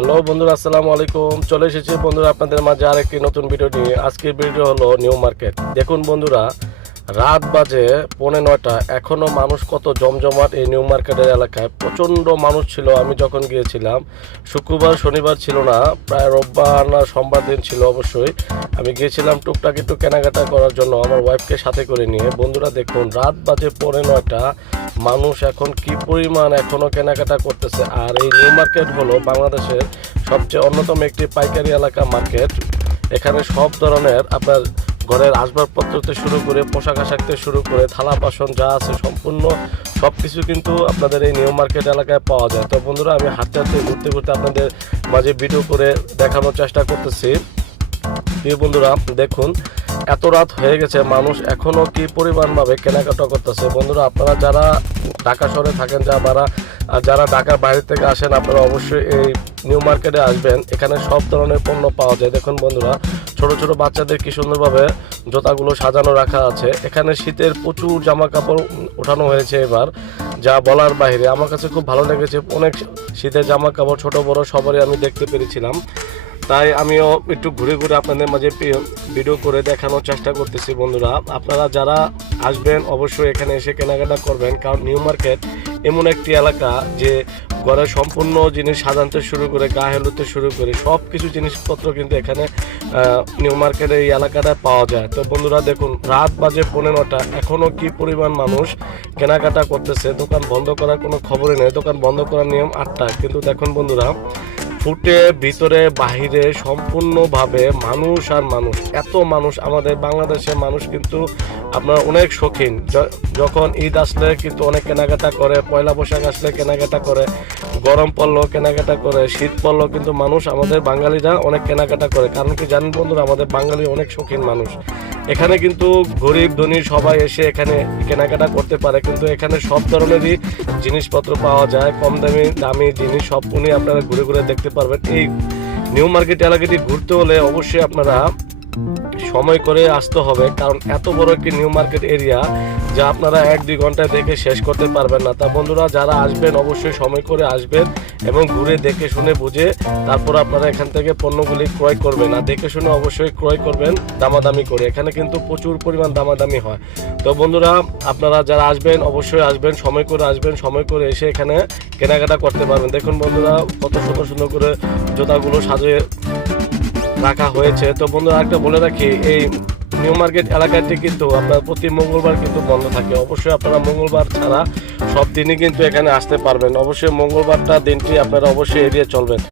Hello বন্ধুরা, আসসালামু আলাইকুম। চলে এসেছি বন্ধুরা আপনাদের মাঝে আরেকটি নতুন ভিডিও নিয়ে। আজকের ভিডিও হলো নিউ মার্কেট। দেখুন বন্ধুরা, রাত বাজে 9:45, এখনও মানুষ কত জমজমাট এই নিউ মার্কেটের এলাকায়। প্রচণ্ড মানুষ ছিল আমি যখন গিয়েছিলাম। শুক্রবার শনিবার ছিল না, প্রায় রোববার না সোমবার দিন ছিল অবশ্যই। আমি গিয়েছিলাম টুকটাক একটু কেনাকাটা করার জন্য আমার ওয়াইফকে সাথে করে নিয়ে। বন্ধুরা দেখুন, রাত বাজে 9:45, মানুষ এখন কি পরিমাণ এখনও কেনাকাটা করতেছে। আর এই নিউ মার্কেট হলো বাংলাদেশের সবচেয়ে অন্যতম একটি পাইকারি এলাকা মার্কেট। এখানে সব ধরনের আপনার ঘরের আসবাবপত্র থেকে শুরু করে পোশাক আশাক থেকে শুরু করে থালা বাসন যা আছে সম্পূর্ণ সব কিছু কিন্তু আপনাদের এই নিউ মার্কেট এলাকায় পাওয়া যায়। তো বন্ধুরা, আমি হাঁটতে হাঁটতে ঘুরতে ঘুরতে আপনাদের মাঝে ভিডিও করে দেখানোর চেষ্টা করতেছি। প্রিয় বন্ধুরা দেখুন, এত রাত হয়ে গেছে, মানুষ এখনও কি পরিমাণভাবে কেনাকাটা করতেছে। বন্ধুরা, আপনারা যারা ঢাকা শহরে থাকেন, যারা ঢাকার বাইরে থেকে আসেন, আপনারা অবশ্যই এই নিউ মার্কেটে আসবেন। এখানে সব ধরনের পণ্য পাওয়া যায়। দেখুন বন্ধুরা, ছোট ছোট বাচ্চাদের কি সুন্দরভাবে জুতাগুলো সাজানো রাখা আছে। এখানে শীতের প্রচুর জামা কাপড় ওঠানো হয়েছে এবার, যা বলার বাইরে। আমার কাছে খুব ভালো লেগেছে, অনেক শীতের জামা কাপড় ছোট বড় সবারই আমি দেখতে পেরেছিলাম। তাই আমিও একটু ঘুরে ঘুরে আপনাদের মাঝে ভিডিও করে দেখানোর চেষ্টা করতেছি। বন্ধুরা, আপনারা যারা আসবেন অবশ্যই এখানে এসে কেনাকাটা করবেন, কারণ নিউ মার্কেট এমন একটি এলাকা যে ঘরের সম্পূর্ণ জিনিস সাজানতে শুরু করে গায়ে হলুদতে শুরু করে সব কিছু জিনিসপত্র কিন্তু এখানে নিউ মার্কেটের এই এলাকাটায় পাওয়া যায়। তো বন্ধুরা দেখুন, রাত বাজে 9:15, এখনও কি পরিমাণ মানুষ কেনাকাটা করতেছে। দোকান বন্ধ করার কোনো খবরই নেই। দোকান বন্ধ করার নিয়ম 8টা, কিন্তু দেখুন বন্ধুরা, ফুটে ভিতরে বাহিরে সম্পূর্ণভাবে মানুষ আর মানুষ। এত মানুষ, আমাদের বাংলাদেশের মানুষ কিন্তু আপনার অনেক শৌখিন। যখন ঈদ আসলে কিন্তু অনেক কেনাকাটা করে, পয়লা বৈশাখ আসলে কেনাকাটা করে, গরম পড়লেও কেনাকাটা করে, শীত পড়লেও কিন্তু মানুষ আমাদের বাঙালিরা অনেক কেনাকাটা করে। কারণ কি জানেন বন্ধুরা, আমাদের বাঙালি অনেক শৌখিন মানুষ। এখানে কিন্তু গরিব ধনী সবাই এসে এখানে কেনাকাটা করতে পারে, কিন্তু এখানে সব ধরনেরই জিনিসপত্র পাওয়া যায়। কম দামি জিনিস সব আপনারা ঘুরে ঘুরে দেখতে পারবেন। এই নিউ মার্কেট এলাকাটি ঘুরতে হলে অবশ্যই আপনারা সময় করে আসতে হবে, কারণ এত বড় একটি নিউ মার্কেট এরিয়া যা আপনারা 1-2 ঘন্টায় দেখে শেষ করতে পারবেন না। তা বন্ধুরা, যারা আসবেন অবশ্যই সময় করে আসবেন এবং ঘুরে দেখে শুনে বুঝে তারপর আপনারা এখান থেকে পণ্যগুলি ক্রয় করবেন। আর দেখে শুনে অবশ্যই ক্রয় করবেন দামাদামি করে। এখানে কিন্তু প্রচুর পরিমাণ দামাদামি হয়। তো বন্ধুরা, আপনারা যারা আসবেন অবশ্যই আসবেন, সময় করে আসবেন, সময় করে এসে এখানে কেনাকাটা করতে পারবেন। দেখুন বন্ধুরা, কত সুন্দর সুন্দর করে জুতাগুলো সাজিয়ে রাখা হয়েছে। তো বন্ধুরা, একটা বলে রাখি, এই নিউ মার্কেট এলাকাটি কিন্তু আপনার প্রতি মঙ্গলবার কিন্তু বন্ধ থাকে। অবশ্যই আপনারা মঙ্গলবার ছাড়া সব দিনই কিন্তু এখানে আসতে পারবেন। অবশ্যই মঙ্গলবারটা দিনটি আপনারা অবশ্যই এড়িয়ে চলবেন।